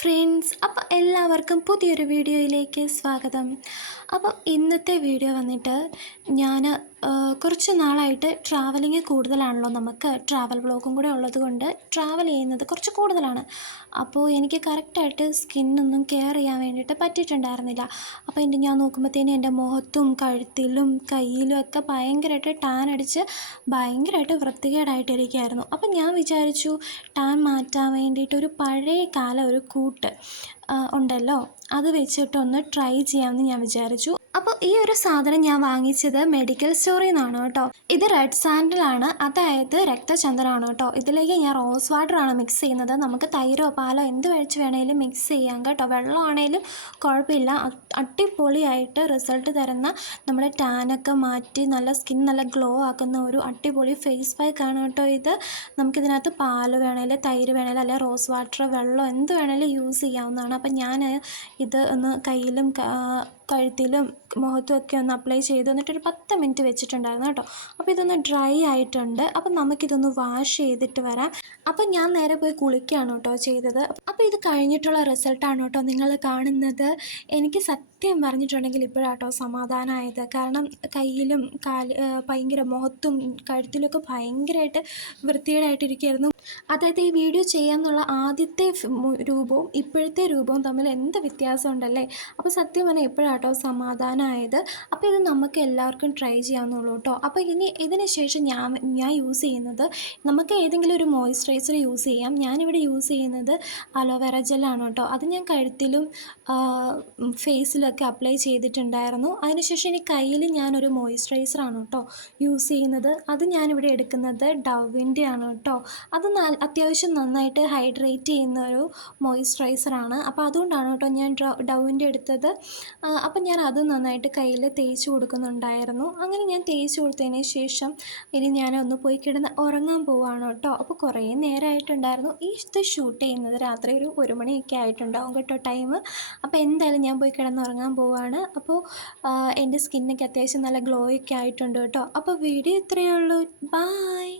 Friends, അപ്പോൾ എല്ലാവർക്കും പുതിയൊരു വീഡിയോയിലേക്ക് സ്വാഗതം. അപ്പം ഇന്നത്തെ വീഡിയോ വന്നിട്ട് ഞാൻ കുറച്ച് നാളായിട്ട് ട്രാവലിങ് കൂടുതലാണല്ലോ, നമുക്ക് ട്രാവൽ വ്ളോഗും കൂടെ ഉള്ളത് കൊണ്ട് ട്രാവൽ ചെയ്യുന്നത് കുറച്ച് കൂടുതലാണ്. അപ്പോൾ എനിക്ക് കറക്റ്റായിട്ട് സ്കിന്നൊന്നും കെയർ ചെയ്യാൻ വേണ്ടിയിട്ട് പറ്റിയിട്ടുണ്ടായിരുന്നില്ല. അപ്പോൾ ഞാൻ നോക്കുമ്പോഴത്തേനും എൻ്റെ മുഖത്തും കഴുത്തിലും കയ്യിലും ഒക്കെ ഭയങ്കരമായിട്ട് ടാൻ അടിച്ച് ഭയങ്കരമായിട്ട് വൃത്തികേടായിട്ടിരിക്കുകയായിരുന്നു. അപ്പം ഞാൻ വിചാരിച്ചു ടാൻ മാറ്റാൻ വേണ്ടിയിട്ട് ഒരു പഴയ കാല ഒരു കൂട്ട് ഉണ്ടല്ലോ, അത് വെച്ചിട്ടൊന്ന് ട്രൈ ചെയ്യാമെന്ന് ഞാൻ വിചാരിച്ചു. അപ്പോൾ ഈ ഒരു സാധനം ഞാൻ വാങ്ങിച്ചത് മെഡിക്കൽ സ്റ്റോറിൽ നിന്നാണ് കേട്ടോ. ഇത് റെഡ് സാൻഡലാണ്, അതായത് രക്തചന്ദനമാണ് കേട്ടോ. ഇതിലേക്ക് ഞാൻ റോസ് വാട്ടറാണ് മിക്സ് ചെയ്യുന്നത്. നമുക്ക് തൈരോ പാലോ എന്ത് കഴിച്ച് വേണേലും മിക്സ് ചെയ്യാം കേട്ടോ. വെള്ളമാണേലും കുഴപ്പമില്ല. അടിപൊളിയായിട്ട് റിസൾട്ട് തരുന്ന നമ്മുടെ ടാനൊക്കെ മാറ്റി നല്ല സ്കിൻ നല്ല ഗ്ലോ ആക്കുന്ന ഒരു അടിപൊളി ഫേസ് പാക്കാണ് കേട്ടോ ഇത്. നമുക്കിതിനകത്ത് പാൽ വേണേലും തൈര് വേണേലും അല്ലെങ്കിൽ റോസ് വാട്ടർ വെള്ളം എന്ത് വേണേലും യൂസ് ചെയ്യാവുന്നതാണ്. അപ്പം ഞാൻ ഇത് ഒന്ന് കയ്യിലും കഴുത്തിലും മുഖത്തും ഒക്കെ ഒന്ന് അപ്ലൈ ചെയ്ത് എന്നിട്ടൊരു 10 മിനിറ്റ് വെച്ചിട്ടുണ്ടായിരുന്നു കേട്ടോ. അപ്പോൾ ഇതൊന്ന് ഡ്രൈ ആയിട്ടുണ്ട്. അപ്പം നമുക്കിതൊന്ന് വാഷ് ചെയ്തിട്ട് വരാം. അപ്പം ഞാൻ നേരെ പോയി കുളിക്കുകയാണ് കേട്ടോ ചെയ്തത്. അപ്പോൾ ഇത് കഴിഞ്ഞിട്ടുള്ള റിസൾട്ടാണ് കേട്ടോ നിങ്ങൾ കാണുന്നത്. എനിക്ക് സത്യം പറഞ്ഞിട്ടുണ്ടെങ്കിൽ ഇപ്പോഴാട്ടോ സമാധാനമായത്. കാരണം കയ്യിലും ഭയങ്കര മുഖത്തും കഴുത്തിലൊക്കെ ഭയങ്കരമായിട്ട് വൃത്തികേടായിട്ടിരിക്കുകയായിരുന്നു. അതായത് ഈ വീഡിയോ ചെയ്യാമെന്നുള്ള ആദ്യത്തെ രൂപവും ഇപ്പോഴത്തെ രൂപവും തമ്മിൽ എന്ത് വ്യത്യാസമുണ്ടല്ലേ. അപ്പോൾ സത്യം പറഞ്ഞാൽ ഇപ്പോഴാട്ടോ സമാധാനമായത്. അപ്പോൾ ഇത് നമുക്ക് എല്ലാവർക്കും ട്രൈ ചെയ്യാവുന്നുള്ളൂ കേട്ടോ. അപ്പോൾ ഇതിന് ശേഷം ഞാൻ യൂസ് ചെയ്യുന്നത്, നമുക്ക് ഏതെങ്കിലും ഒരു മോയ്സ്ചറൈസർ യൂസ് ചെയ്യാം. ഞാനിവിടെ യൂസ് ചെയ്യുന്നത് അലോവേറ ജെല്ലാണ് കേട്ടോ. അത് ഞാൻ കഴുത്തിലും ഫേസിലൊക്കെ അപ്ലൈ ചെയ്തിട്ടുണ്ടായിരുന്നു. അതിനുശേഷം ഇനി കയ്യിൽ ഞാനൊരു മോയ്സ്ചറൈസറാണ് കേട്ടോ യൂസ് ചെയ്യുന്നത്. അത് ഞാനിവിടെ എടുക്കുന്നത് ഡവിൻ്റെ ആണ് കേട്ടോ. അത് അത്യാവശ്യം നന്നായിട്ട് ഹൈഡ്രേറ്റ് ചെയ്യുന്ന ഒരു മോയ്സ്ചറൈസറാണ്. അപ്പോൾ അതുകൊണ്ടാണ് കേട്ടോ ഞാൻ ഡവിൻ്റെ എടുത്തത്. അപ്പം ഞാൻ അത് നന്നായിട്ട് കയ്യിൽ തേച്ച് കൊടുക്കുന്നുണ്ടായിരുന്നു. അങ്ങനെ ഞാൻ തേച്ച് കൊടുത്തതിന് ശേഷം ഇനി ഞാനൊന്ന് പോയി കിടന്ന് ഉറങ്ങാൻ പോവുകയാണ് കേട്ടോ. അപ്പോൾ കുറേ നേരമായിട്ടുണ്ടായിരുന്നു. ഇത് ഷൂട്ട് ചെയ്യുന്നത് രാത്രി ഒരു 1 മണിയൊക്കെ ആയിട്ടുണ്ടാവും കേട്ടോ ടൈം. അപ്പോൾ എന്തായാലും ഞാൻ പോയി കിടന്നുറങ്ങാൻ പോവുകയാണ്. അപ്പോൾ എൻ്റെ സ്കിന്നൊക്കെ അത്യാവശ്യം നല്ല ഗ്ലോ ഒക്കെ ആയിട്ടുണ്ട് കേട്ടോ. അപ്പോൾ വീഡിയോ ഇത്രയേ ഉള്ളൂ. ബായ്.